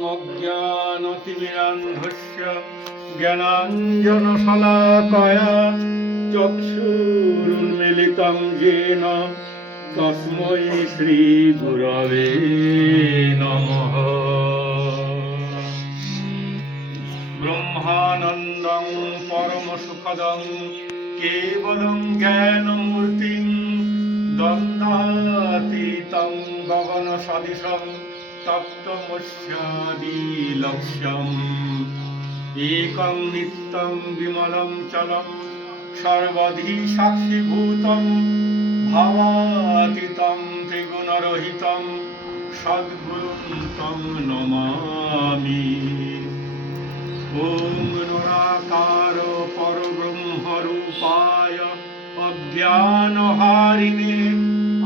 অজ্ঞানতিমিরান্ধস্য জ্ঞানাঞ্জনশলাকয়া চক্ষুরুন্মিলিতং যেন তস্মৈ শ্রীগুরবে নমঃ। ব্রহ্মানন্দং পরমসুখদং কেবলং জ্ঞানমূর্তিং দ্বন্দ্বাতীতং গগনসদৃশং। তপ্তমস্যাদিলক্ষ্যম। একং নিত্যং বিমলং চলম। সর্বধি সাক্ষীভূতম। ভাবাতীতম ত্রিগুণরহিতম। সদ্গুরুন্তম নমামি। ওম পরব্রহ্মরূপায় অজ্ঞানহারিণে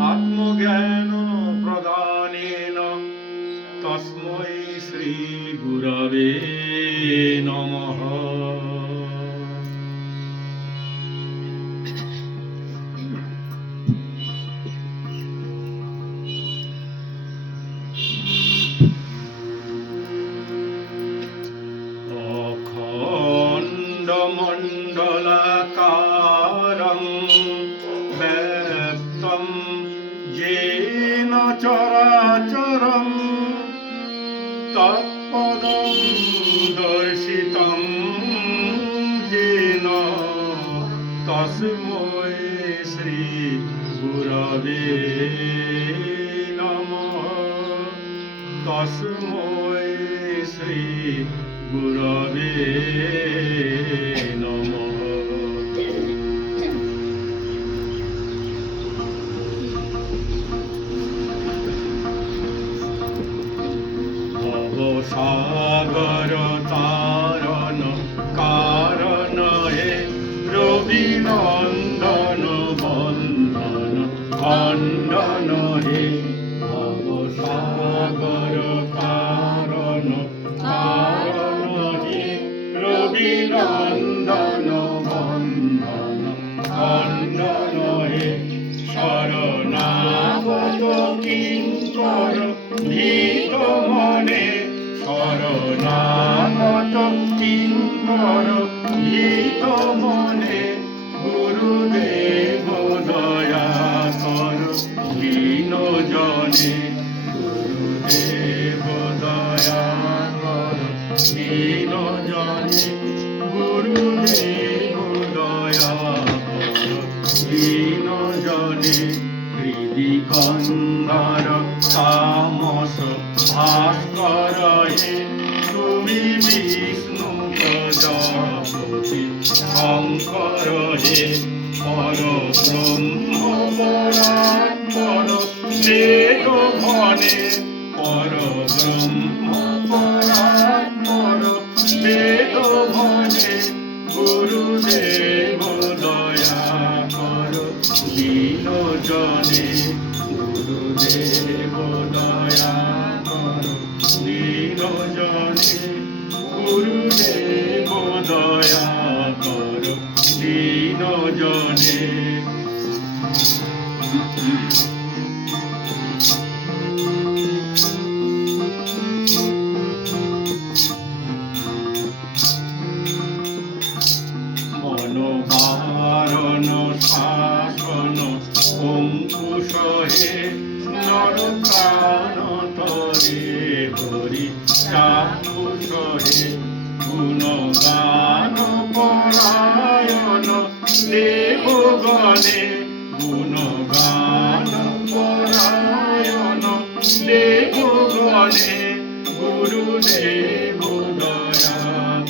আত্মজ্ঞান গুরবে নমঃ। অখণ্ড মণ্ডলাকারং ব্যক্তম येन চরাচরম তৎপদং দর্শিতম যেন তসময় শ্রী গুরবে নম। তসময় শ্রী গুরবে নমঃ। খণ্ডন হে ভবসাগর কারণ কারণ হে রবি নন্দন বন্দন। খণ্ডন হে শরণাগত কিঙ্কর ভীত মনে শরণাগত কিঙ্কর ভীত মনে গুরুদেব দীন জনে গুরুদেব দয়া কর দীন জনে গুরুদেব দয়া কর দীন জনে হৃদি গঙ্গার তামস ভাস্কর হে তুমি বিষ্ণু প্রজাপতি শঙ্কর হে পর ব্রহ্ম পরাৎপর দেহ ঘনে পর ব্রহ্ম দেহ ঘনে গুরুদেব দয়া কর দীন জনে গুরুদেব দয়া কর দীন জনে গুরুদেব দয়া কর দীন জনে শাসন অঙ্কুশ হে নর প্রাণ তরে হরি চাকুষ হে গুণগান পরায়ণ দেবগণে গুরুদেব দয়া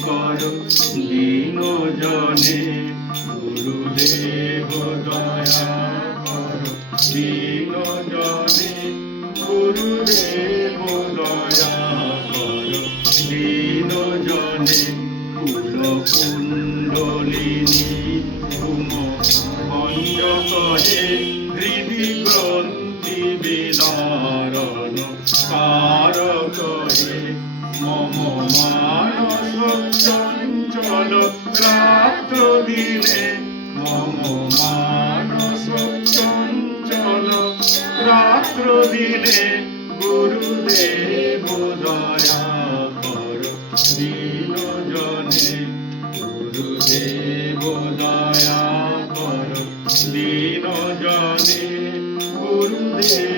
কর দীন জনে গুরুদেব দয়া কর। দীন জনে গুরুদেব দয়া কর দীন জনে কুল কুণ্ডলিনী কুম ভঞ্জক হে হৃদি গ্রন্থি মম মানস চঞ্চল রাত দিনে মম মানস চঞ্চল রাত দিনে গুরুদেব দয়া কর দিল জনে গুরুদেব দয়া কর দিন জনে গুরুদেব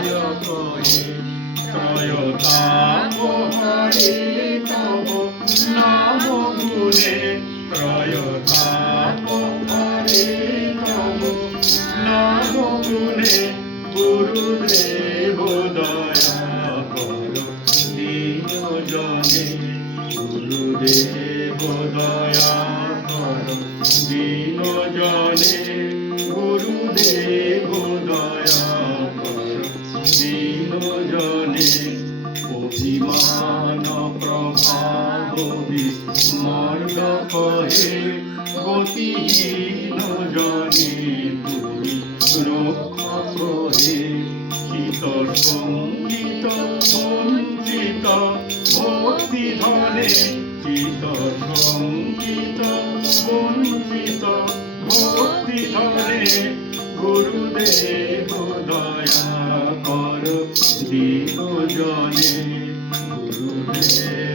দায়ক হে ত্রয়তাপ হরে তব নাম গুণে ত্রয়তাপ হরে তব নাম গুণে গুরুদেব দয়া অভিমান প্রভাব বিস্মর্গ কহে গতিহীন জনে তুমি রক্ষা কহে হিত সংগীত বঞ্চিত ভক্তি ধনে চিত সংগীত বঞ্চিত ভক্তি ধনে গুরুদেব দয়া কর দীন জনে গুরুদেব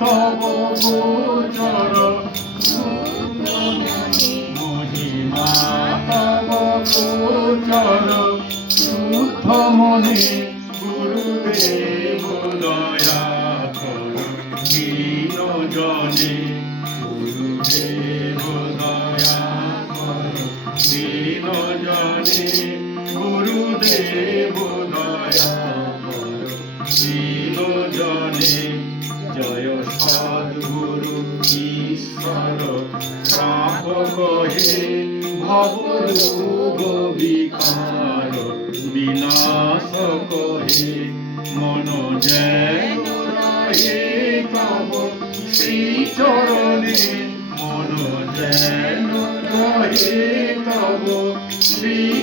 তব গোচর মহিমা তব গোচর শুদ্ধ মনে গুরুদেব দয়া কর দীন জনে গুরুদেব দয়া কর দীন জনে গুরুদেব দয়া কর দীন জনে জয় সদ্গুরু ঈশ্বর প্রাপক হে। ভবরোগ বিকার বিনাশক হে। মন যেন রহে তব শ্রী চরণে মন যেন রহে তব শ্রী